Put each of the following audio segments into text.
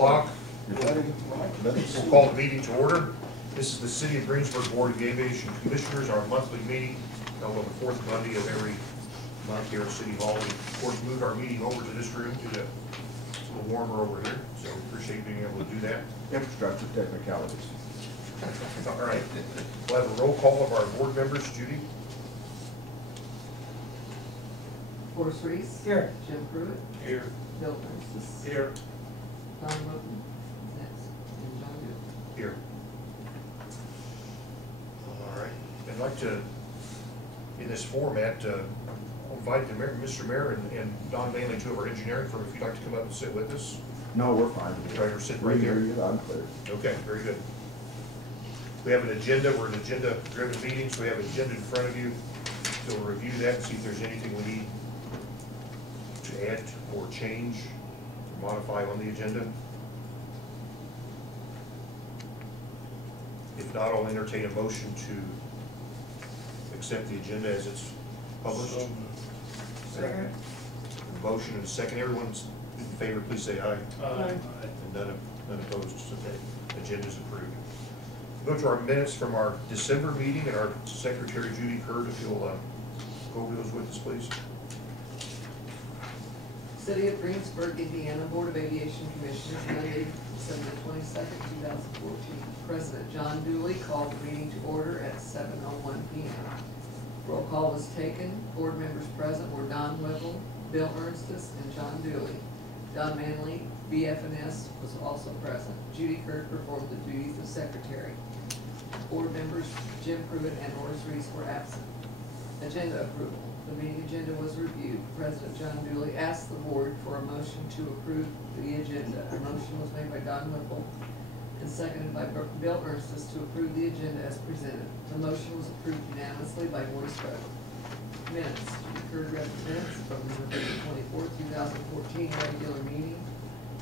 o'clock. We'll call the meeting to order. This is the City of Greensburg Board of Aviation Commissioners, our monthly meeting held on the fourth Monday of every month here at City Hall. We, of course, moved our meeting over to this room due to it's a little warmer over here, so we appreciate being able to do that. Infrastructure technicalities. All right. We'll have a roll call of our board members. Judy? Forrest Reese. Here. Jim Pruitt. Here. Bill Ernst. Here. Don Wilton. Next. And John Good. Here. All right. I'd like to, in this format, invite the mayor, Mr. Mayor and Don Manley, two of our engineering firm, if you'd like to come up and sit with us. No, we're fine. Try to sit right there. I'm clear. Okay, very good. We have an agenda. We're an agenda-driven meeting, so we have an agenda in front of you. So we'll review that and see if there's anything we need to add or change or modify on the agenda. If not, I'll entertain a motion to accept the agenda as it's published. Second. A motion and a second. Everyone's in favor, please say aye. Aye. And none opposed, so the agenda's approved. Go to our minutes from our December meeting, and our Secretary Judy Curd, if you'll go over those with us, please. City of Greensburg, Indiana Board of Aviation Commissioners, Monday, December 22nd, 2014. President John Dooley called the meeting to order at 7:01 p.m. Roll call was taken. Board members present were Don Whipple, Bill Ernstis, and John Dooley. Don Manley, BF&S, was also present. Judy Curd performed the duties of secretary. Board members Jim Pruitt and Forrest Reese were absent. Agenda approval. The meeting agenda was reviewed. President John Dooley asked the board for a motion to approve the agenda. A motion was made by Don Whipple and seconded by Bill Ernstis to approve the agenda as presented. The motion was approved unanimously by voice vote. Minutes. Judy Curd read the minutes from the November 24th, 2014 regular meeting.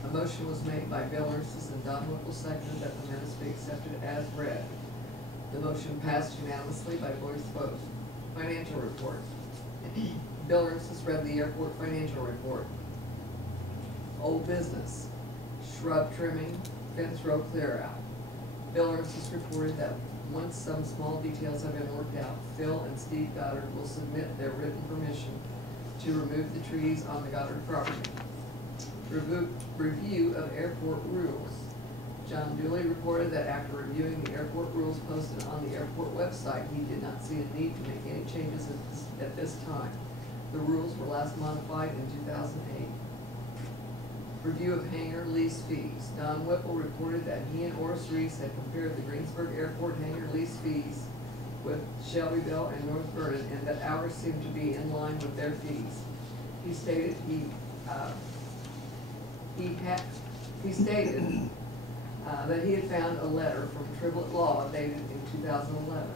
A motion was made by Bill Ernstis and Don Whipple seconded that the minutes be accepted as read. The motion passed unanimously by voice vote. Financial report. Bill Ernstis read the airport financial report. Old business. Shrub trimming, fence row clear out. Bill Ernstis reported that once some small details have been worked out, Phil and Steve Goddard will submit their written permission to remove the trees on the Goddard property. Review of airport rules. John Dooley reported that after reviewing the airport rules posted on the airport website, he did not see a need to make any changes at this time. The rules were last modified in 2008. Review of hangar lease fees. Don Whipple reported that he and Forrest Reese had compared the Greensburg Airport hangar lease fees with Shelbyville and North Vernon, and that ours seemed to be in line with their fees. He stated that he had found a letter from Triblet Law dated in 2011.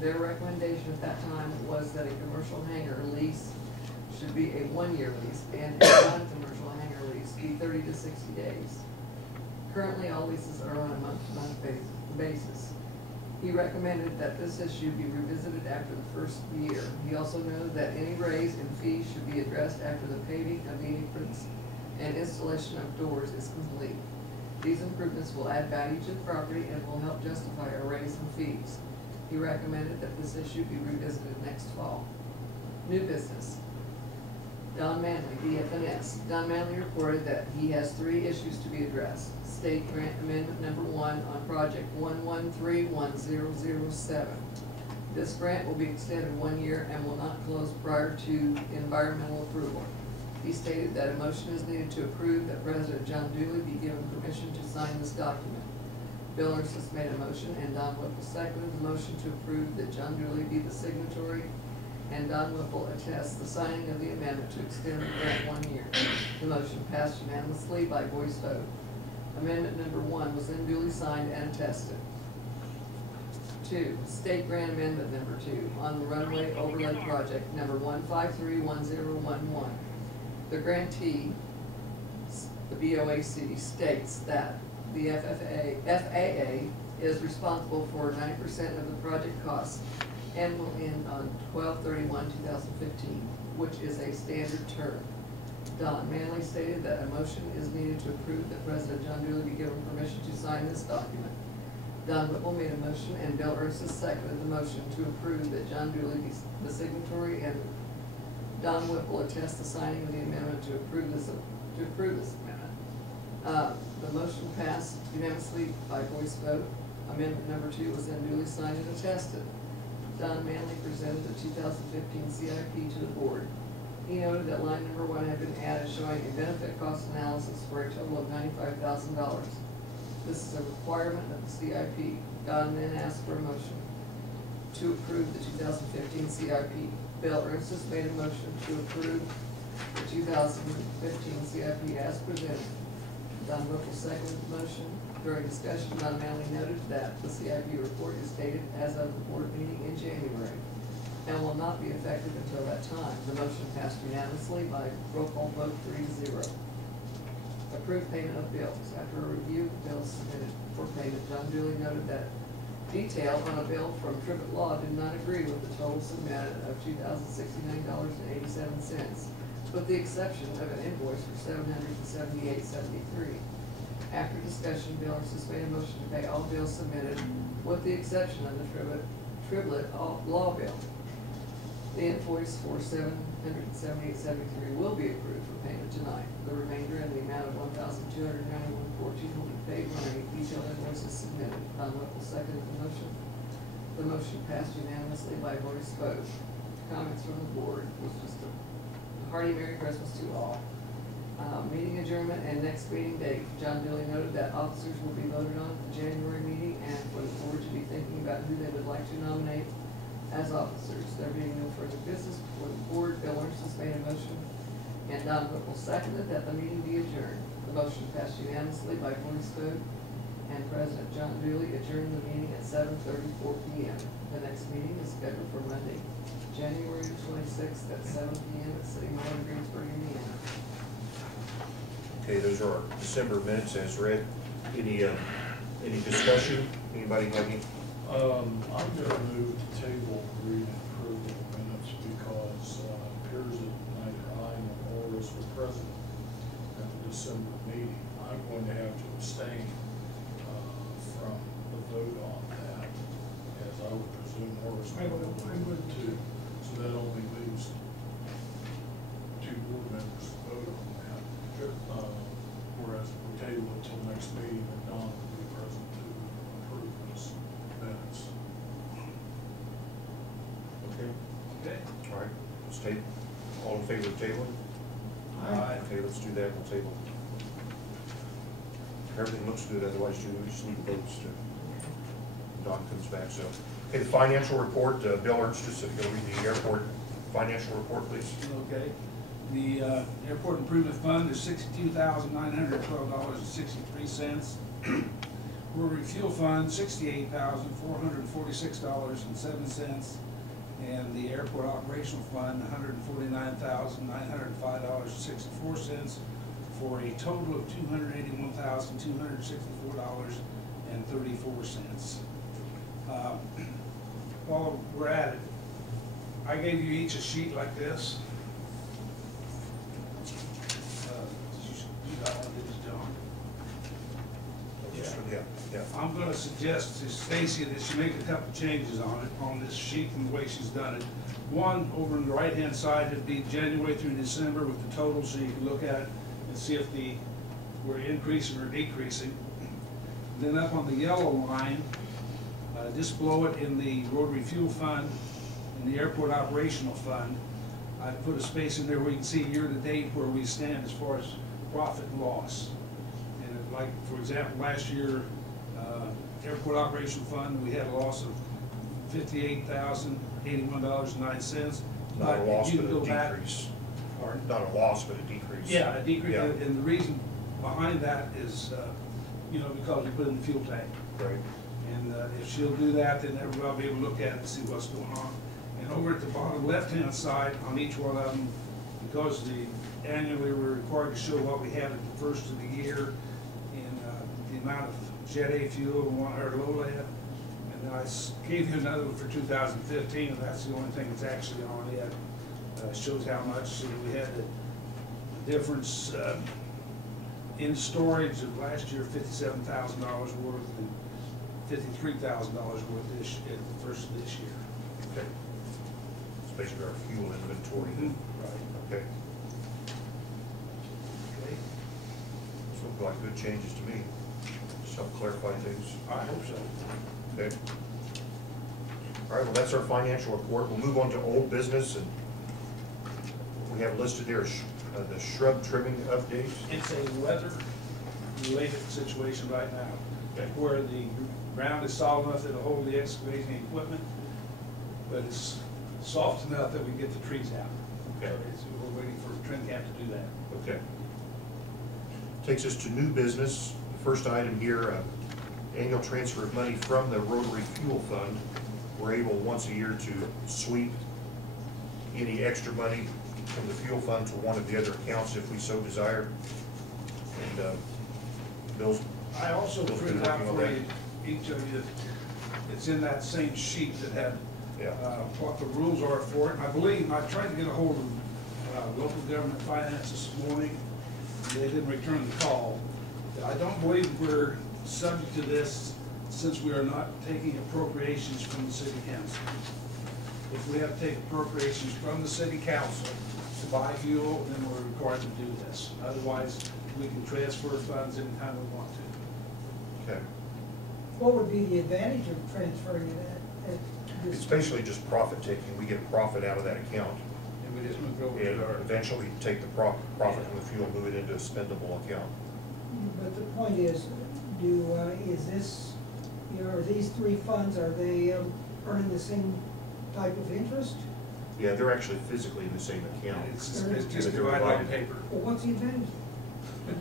Their recommendation at that time was that a commercial hangar lease should be a one-year lease and a non-commercial hangar lease be 30 to 60 days. Currently, all leases are on a month-to-month basis. He recommended that this issue be revisited after the first year. He also noted that any raise in fees should be addressed after the paving of the aprons and installation of doors is complete. These improvements will add value to the property and will help justify a raise in fees. He recommended that this issue be revisited next fall. New business. Don Manley, BF&S. Don Manley reported that he has 3 issues to be addressed. State Grant Amendment Number 1 on Project 1131007. This grant will be extended 1 year and will not close prior to environmental approval. He stated that a motion is needed to approve that President John Dooley be given permission to sign this document. Bill Ernstis made a motion and Don Whipple seconded the motion to approve that John Dooley be the signatory and Don Whipple attests the signing of the amendment to extend the grant 1 year. The motion passed unanimously by voice vote. Amendment Number 1 was then duly signed and attested. 2. State Grant Amendment Number 2 on the Runway Overlay Project Number 1531011. The grantee, the BOAC, states that the FAA is responsible for 90% of the project costs and will end on 12/31/2015, which is a standard term. Don Manley stated that a motion is needed to approve that President John Dooley be given permission to sign this document. Don Whipple made a motion and Bill Ursus seconded the motion to approve that John Dooley be the signatory and Don Whipple attest the signing of the amendment to approve this amendment. The motion passed unanimously by voice vote. Amendment number 2 was then duly signed and attested. Don Manley presented the 2015 CIP to the board. He noted that line number 1 had been added showing a benefit cost analysis for a total of $95,000. This is a requirement of the CIP. Don then asked for a motion to approve the 2015 CIP. Bill Ursus made a motion to approve the 2015 CIP as presented. Don Whipple seconded the motion. During discussion, Don Manley noted that the CIP report is dated as of the board meeting in January and will not be effective until that time. The motion passed unanimously by roll call vote 3-0. Approved payment of bills. After a review of bills submitted for payment, John Dooley noted that detail on a bill from Tribbett Law did not agree with the total submitted of $2,069.87, with the exception of an invoice for $778.73. After discussion, Bill Ursus made a motion to pay all bills submitted with the exception of the Tribbett Law bill. The invoice for $778.73 will be approved for payment tonight. The remainder in the amount of $1,291.14 will be paid when a detailed invoice is submitted. Don Whipple seconded the motion. The motion passed unanimously by voice vote. Comments from the board was just a hearty Merry Christmas to all. Meeting adjournment and next meeting date. John Dooley noted that officers will be voted on at the January meeting and for the board to be thinking about who they would like to nominate as officers. There being no further business before the board, Bill Ursus made a motion and Don Whipple seconded that the meeting be adjourned. The motion passed unanimously by voice vote and President John Dooley adjourned the meeting at 7:34 p.m. The next meeting is scheduled for Monday, January 26th at 7 p.m. at City Hall in Greensburg, Indiana. Okay, those are our December minutes as read. Any discussion? Anybody have any? I'm gonna move to table reading approval of minutes because it appears that neither I nor Oris were present at the December meeting. I'm going to have to abstain from the vote on that, as I would presume Oris would too. So that only leaves 2 board members to vote on that. Whereas if we table it till next meeting, then Don will be present to approve those minutes. Okay, Okay. all right, let's table. All in favor of tabling? Aye. Okay, let's do that, we'll table. Everything looks good, otherwise we just need votes to, Don comes back, so. Okay, the financial report, Bill Ursus, if you'll read the airport financial report, please. Okay. The Airport Improvement Fund is $62,912.63. Rotary Fuel Fund, $68,446.07. And the Airport Operational Fund, $149,905.64, for a total of $281,264.34. While we're at it, I gave you each a sheet like this. You got one, didn't you, John? Yeah. I'm gonna suggest to Stacy that she make a couple changes on it, on this sheet from the way she's done it. One, over on the right-hand side, it'd be January through December with the total, so you can look at it and see if we're increasing or decreasing. Then up on the yellow line, just below it in the Rotary Fuel Fund and the Airport Operational Fund, I put a space in there where you can see year-to-date where we stand as far as profit and loss. And like, for example, last year, Airport Operational Fund, we had a loss of $58,081.09. Not a loss, You but can a go back- decrease. Pardon? Not a loss, but a decrease. Yeah, a decrease, Yeah. and the reason behind that is, because we put in the fuel tank. Right. And if she'll do that, then everybody will be able to look at it and see what's going on. And over at the bottom left-hand side, on each one of them, because annually we're required to show what we had at the first of the year in the amount of Jet A fuel or low lead. And I gave you another one for 2015, and that's the only thing that's actually on it. Shows how much we had to difference in storage of last year, $57,000 worth, and $53,000 worth this, at the first of this year. Okay. It's basically our fuel inventory then. Right. Okay. Okay. Those look like good changes to me. Just help clarify things. I hope so. Okay. All right, well, that's our financial report. We'll move on to old business, and we have listed there the shrub trimming updates. It's a weather-related situation right now, Okay. where the ground is solid enough that it'll hold the excavating equipment, but it's soft enough that we get the trees out. Okay. So we're waiting for Trent Camp to do that. Okay. Takes us to new business. The first item here, annual transfer of money from the Rotary Fuel Fund. We're able once a year to sweep any extra money from the fuel fund to one of the other accounts if we so desire. And Bill's. I also Bill's been printed out working on for that. each of you, it's in that same sheet that had Yeah. what the rules are for it. I believe, I tried to get a hold of local government finance this morning, and they didn't return the call. I don't believe we're subject to this since we are not taking appropriations from the city council. If we have to take appropriations from the city council to buy fuel, then we're required to do this. Otherwise, we can transfer funds anytime we want to. Okay. What would be the advantage of transferring it at this? It's basically just profit taking. We get profit out of that account. And we just move it over And to our. eventually take the profit from the fuel, move it into a spendable account. But the point is, is this, are these three funds, are they earning the same type of interest? Yeah, they're actually physically in the same account. It's just But they're divided on divided. paper. Well, what's the advantage?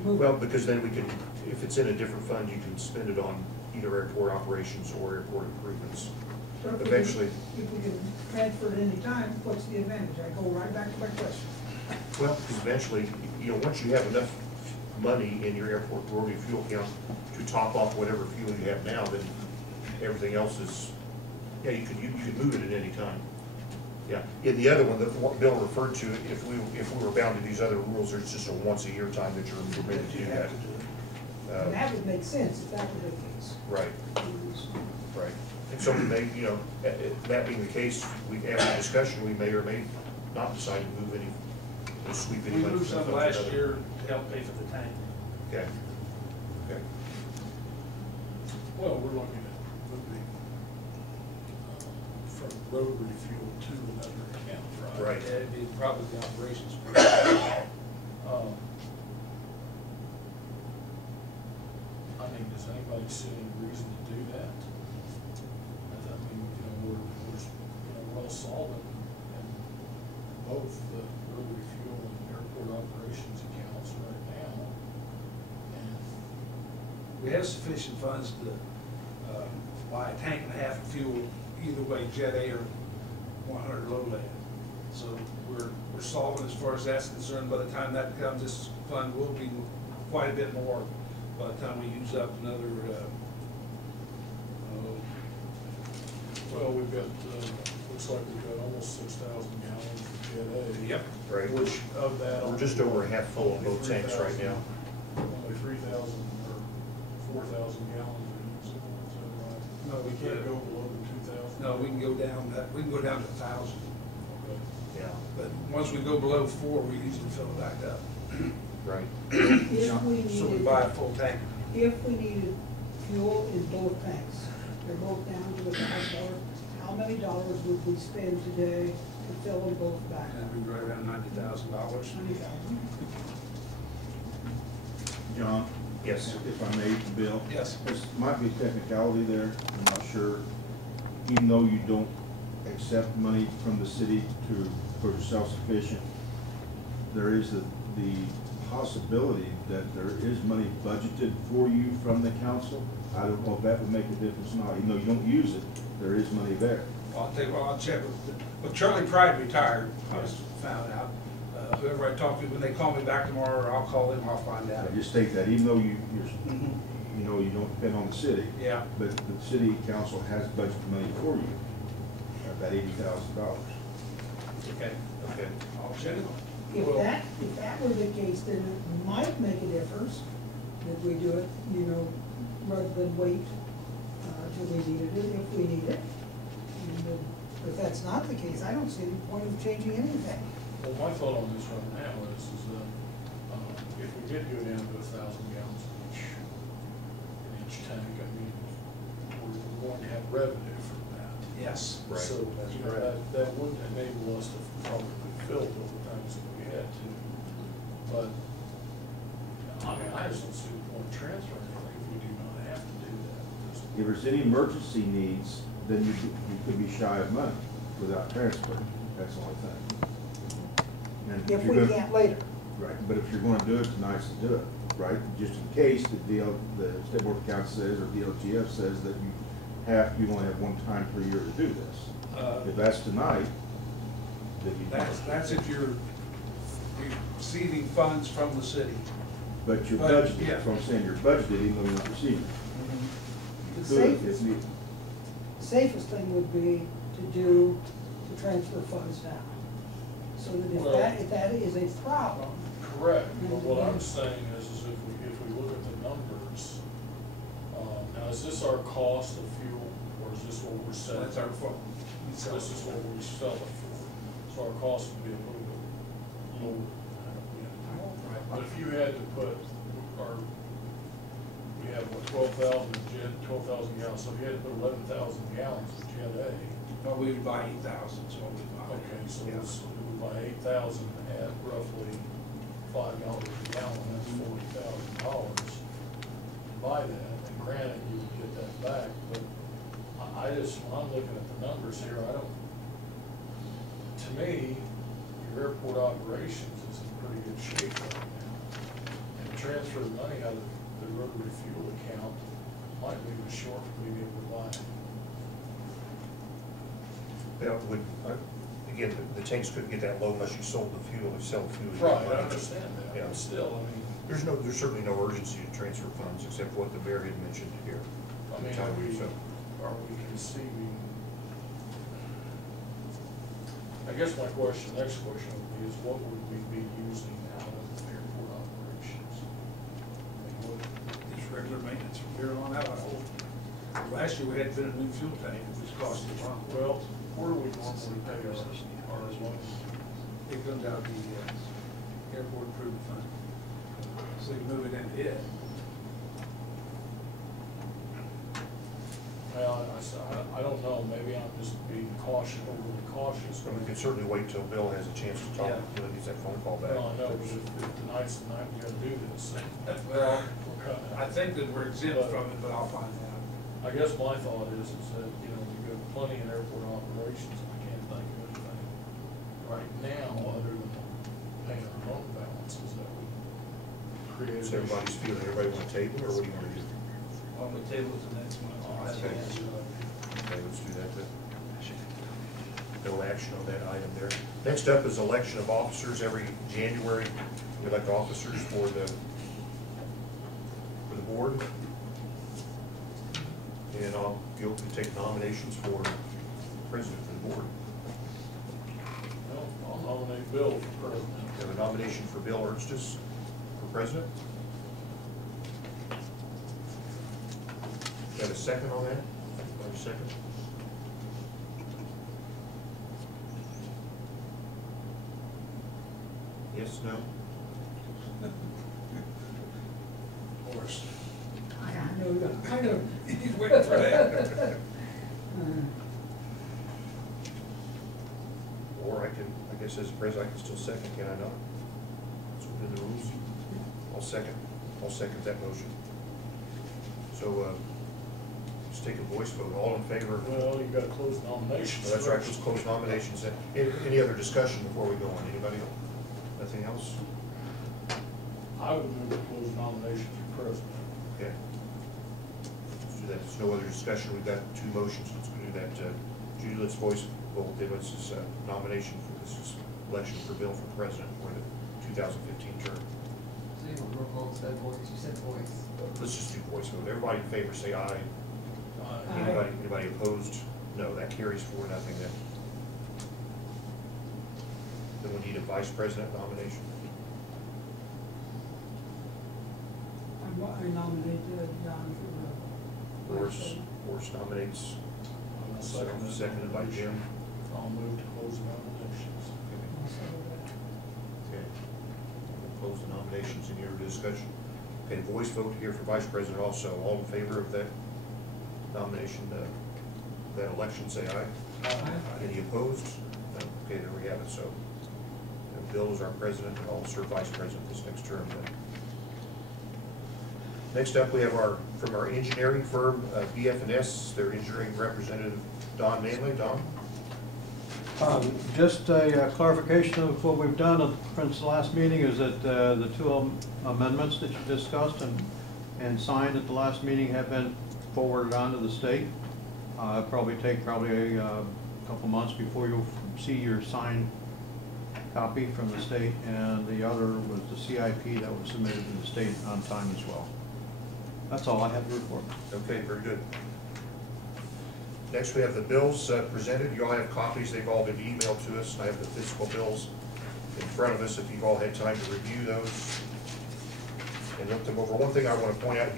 Move it. Well, because then we can, if it's in a different fund, you can spend it on either airport operations or airport improvements. But if we can- Eventually, If we can transfer it any time, what's the advantage? I go right back to my question. well, because eventually, once you have enough money in your airport rotary fuel account to top off whatever fuel you have now, then everything else is, yeah, you could move it at any time. Yeah, in the other one, what Bill referred to, if we were bound to these other rules, there's just a once a year time that you're permitted to do that. And that would make sense if that were the case. Right, right. And so we may, that being the case, after discussion, we may or may not decide to move any, to sweep any We money. moved from some one last to another. year to help pay for the tank. Okay, okay. Well, we're looking at moving from rotary fuel to another account, right? Right. Yeah, it'd be probably the operations. Um, I mean, does anybody see any reason to do that? I mean, we're well solid in both the rotary fuel and airport operations accounts right now. And We have sufficient funds to buy a tank and a half of fuel, either way, Jet A or 100 low lead. So we're solvent as far as that's concerned. By the time that comes, this fund will be quite a bit more by the time we use up another, well, we've got, looks like we've got almost 6,000 gallons of Jet A. Yep. Right. Which of that. We're just over half full on both tanks right now. Only 3,000 or 4,000 gallons are used. So No, we can't go below the 2,000. no, we can go down to 1,000. Okay. Yeah, But once we go below 4, we usually fill it back up. right. If we So we needed, buy a full tank. if we needed fuel in both tanks, they're both down to $1,000, how many dollars would we spend today to fill them both back? That'd be right around $90,000. $20,000. John? Yes. If I may, Bill? Yes. There might be a technicality there, I'm not sure. Even though you don't accept money from the city for self-sufficient, there is the possibility that there is money budgeted for you from the council. I don't know if that would make a difference or not. Even though you don't use it, there is money there. I'll tell you what, I'll check with Charlie Pride retired, I just found out. Whoever I talk to, when they call me back tomorrow, or I'll call them, I'll find out. I just state that, even though you Mhm. you don't depend on the city. Yeah. But the city council has budgeted money for you, about $80,000. Okay, Okay. I'll check it. if that were the case, then it might make a difference that we do it, you know, rather than wait till we needed it, if we need it. And if that's not the case, I don't see any point of changing anything. Well, my thought on this right now is that, if we did go down to 1,000 gallons in each tank, I mean, we're going to have revenue from that. Yes. Right. So, That's you know, correct. that wouldn't enable us to probably fill all the tanks that we had to. But, I mean, I just don't see the point of transferring anything if we do not have to do that. If there's any emergency needs, then you could be shy of money without transfer. That's the only thing. And If you're we gonna- can't later. Right, but if you're gonna do it, tonight's to do it, right? Just in case the State Board of Accounts says, or DLGF says that you only have one time per year to do this. If that's tonight, then you. That's if you're receiving funds from the city. But you're But, budgeted, yeah. that's what I'm saying, you're budgeted even though you're not receiving. The You could if safest, needed. safest thing would be to transfer funds now. So that if that is a problem, Correct, but what I'm saying is if we look at the numbers, now is this our cost of fuel, or is this what we're So selling? that's our fault. This is what we sell it for, so our cost would be a little bit lower than that. But if you had to put, we have what, 12,000 gallons, so if you had to put 11,000 gallons of Jet A, No, we would buy 8,000, so we buy. okay, so Yeah. we would buy 8,000 at roughly $5 a gallon, that's $40,000 to buy that, and granted, you would get that back, but I just, when I'm looking at the numbers here, I don't, to me, your airport operations is in pretty good shape right now. And transfer the money out of the rotary fuel account might leave us short from being able to buy. Again, the tanks couldn't get that low unless you sold the fuel, or sell fuel. Right, I understand that, Yeah. but still, I mean, There's certainly no urgency to transfer funds, except for what the mayor had mentioned here. I mean, are we conceiving? I guess my next question would be is what would we be using out of airport operations? I mean, It's regular maintenance from here on out, I hope. Last year, we had to fit a new fuel tank, which cost us a lot. well, where do we normally pay our loan? It comes out of the airport improvement fund. So we move it into it. Well, I don't know, maybe I'm just being overly cautious. So we could certainly wait till Bill has a chance to talk, Yeah. until he gets that phone call back. Well, I know, but if tonight's the night we gotta do this. Well, we're kinda- I think that we're exempt from it, but I'll find out. I guess my thought is that, you know, we've got plenty in airport operations, and I can't think of anything right now other than paying our loan balances that would create. Is everybody's feeling, everybody want a table, or what do you want to do? On the table to the next one. Okay. Okay, let's do that then. No action on that item there. Next up is election of officers. Every January, we elect officers for the board. And Gil can take nominations for president for the board. Well, I'll nominate Bill for president. We have a nomination for Bill Ernstis for president. Got a second on that? Got a second? Yes, no? Of course. I know. He's waiting for that. Or I guess as president, I can still second, can I not? That's within the rules. I'll second that motion. So, just take a voice vote, all in favor? Well, you gotta close nominations. That's right, let's close nominations. Any other discussion before we go on? Anybody? Nothing else? I would move to close nominations for president. Okay. Let's do that. There's no other discussion. We've got two motions. Let's do that. Judy, let's voice vote. This is nomination for this election for Bill for president for the 2015 term. So you want roll call instead of voice, you said voice. Let's just do voice vote. Everybody in favor, say aye. Aye. Anybody opposed? No, that carries 4-0 then. Then we need a vice president nomination. I nominate John for the. Horace nominates, I'll second that seconded by nomination. Jim. I'll move to close the nominations. I'll second that. Okay. We'll close the nominations. Any other discussion? Okay, voice vote here for vice president also. All in favor of that nomination, that election, say aye. Any opposed? No. Okay, there we have it. So Bill is our president and I'll serve vice president this next term then. Next up, we have from our engineering firm, BF&S, their engineering representative, Don Manley. Don? Just a clarification of what we've done since the last meeting is that the two amendments that you discussed and signed at the last meeting have been forwarded on to the state. Probably take a couple months before you'll see your signed copy from the state, and the other was the CIP that was submitted to the state on time as well. That's all I have to report. Okay, very good. Next, we have the bills presented. You all have copies. They've all been emailed to us. I have the physical bills in front of us if you've all had time to review those and look them over. One thing I want to point out,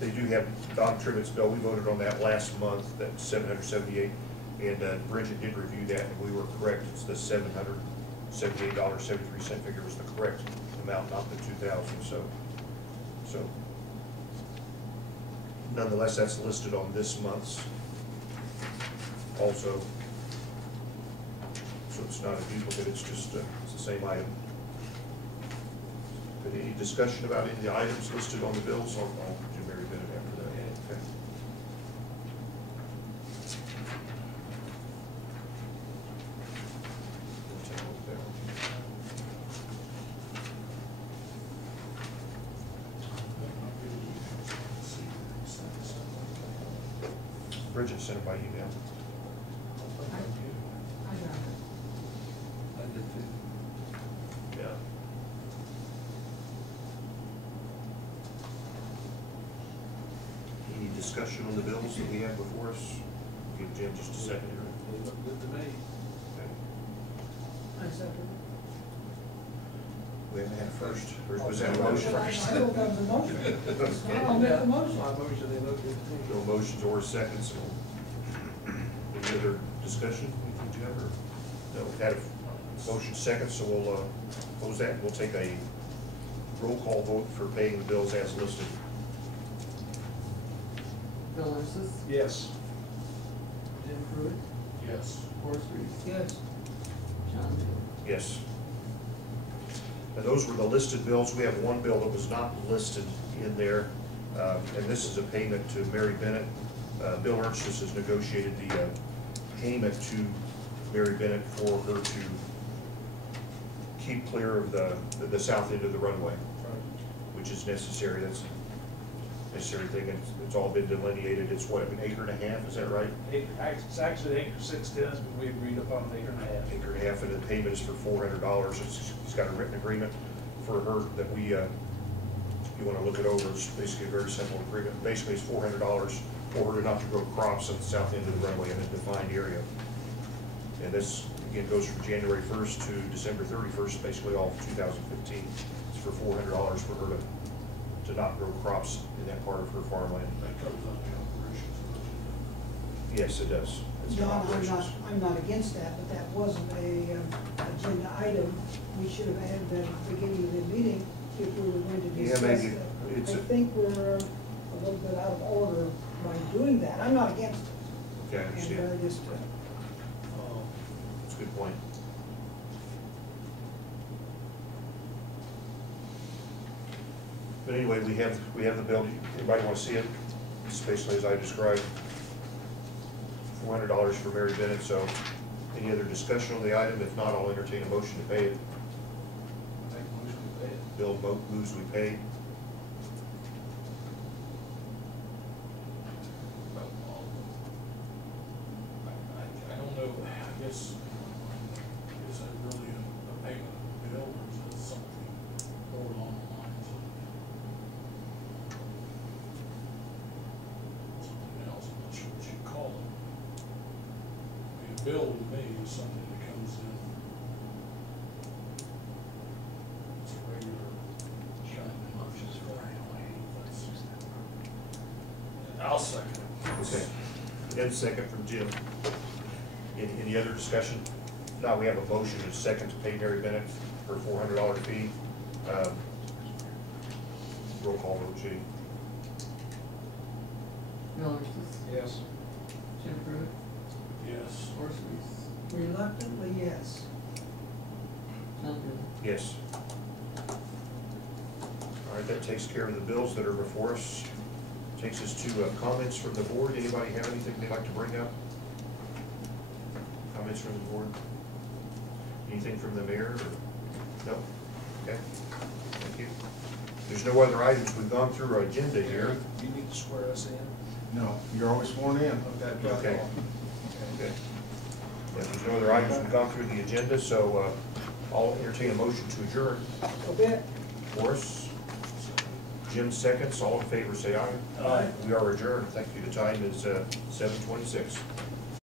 they do have Don Tribbett's bill. We voted on that last month, that's $778, and Bridget did review that, and we were correct. It's the $778.73 figure was the correct amount, not the $2,000. So nonetheless, that's listed on this month's also. So it's not a duplicate, it's just it's the same item. But any discussion about any of the items listed on the bills? I'll do Mary Bennett after that. Okay. We'll take a look at that one. Bridget sent it by email. I got it. I did too. Yeah. Any discussion on the bills that we have before us? Give Jim just a second here. They look good to me. Okay. I second We haven't had a first, or was it. that a motion? I don't have the motion. Okay. I'll make the motion. My motion, they look good to me. No motions or seconds. Any other discussion? Anything, Jim, or? No, we had a motion second, so we'll close that. We'll take a roll call vote for paying the bills as listed. Bill Ensis, Yes. Jim Pruitt, Yes. Horace Reese, Yes. John Dooley. Yes. And those were the listed bills. We have one bill that was not listed in there, and this is a payment to Mary Bennett. Bill Ernst has negotiated the payment to Mary Bennett for her to keep clear of the south end of the runway, which is necessary. That's a necessary thing, and it's all been delineated. It's what, an acre and a half, is that right? It's actually acre 6/10, but we agreed upon an acre and a half. Acre and a half, and the payment is for $400. He's got a written agreement for her that we, you want to look it over. It's basically a very simple agreement. Basically, it's $400 for her not to grow crops at the south end of the runway in a defined area. And this, again, goes from January 1st to December 31st, basically all of 2015. It's for $400 for her to not grow crops in that part of her farmland. That covers up the operations budget. Yes, it does. It's for John, operations. I'm not against that, but that wasn't a agenda item. We should have had that at the beginning of the meeting if we were going to Yeah, discuss maybe. it. It's I a- think we're a little bit out of order by doing that. I'm not against it. Okay, I understand. And I just, That's a good point. But anyway, we have the bill. Anybody want to see it? It's basically as I described. $400 for Mary Bennett. So any other discussion on the item? If not, I'll entertain a motion to pay it. I make a motion to pay it. Bill moves we pay. I don't know, I guess that really a payment of bill, or is it something more along the lines of something else? I'm not sure what you call it. I mean, a bill to me is something that comes in I'll second it. Okay. Ed, second from Jim. Any other discussion? No, we have a motion and a second to pay Mary Bennett her $400 fee. Roll call vote, Judy. Bill Armstrong, Yes. Jim Pruitt, Yes. Horace Reese, Reluctantly, yes. John Dooley. Yes. All right, that takes care of the bills that are before us. Takes us to comments from the board. Anybody have anything they'd like to bring up? Comments from the board? Anything from the mayor? No? Okay, thank you. There's no other items. We've gone through our agenda here. You need to swear us in? No, you're always sworn in. Okay. Okay. If there's no other items, we've gone through the agenda, so I'll entertain a motion to adjourn. A bit. Horace? Jim seconds. All in favor, say aye. Aye. We are adjourned. Thank you. The time is 7:26.